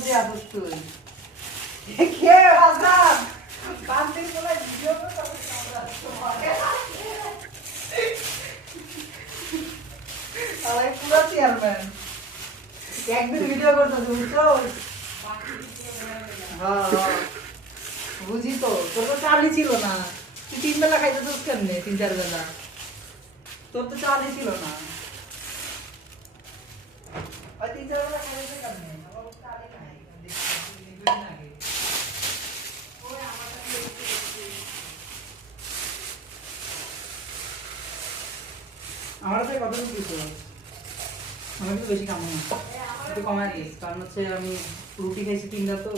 মধ্যে আসিস তুই খেয়ে আসাম বান্তির বলে ভিডিও করতে পুরো চেয়ারম্যান একদিন ভিডিও করতেছে বুঝছো? হ্যাঁ বুঝি তো, তোর তো চালই ছিল না, তুই 3 বেলা খাইতেছিস কেমনে? 3-4 বেলা তোর তো চালই ছিল না। 3-4 বেলা খাইতেছে কেমনে? আমার তো চালই নাই। আমার তো কত কিছু আমার কিন্তু বেশি কামড় না, একটু কমায় দিস, কারণ হচ্ছে আমি রুটি খাইছি 3টা তো।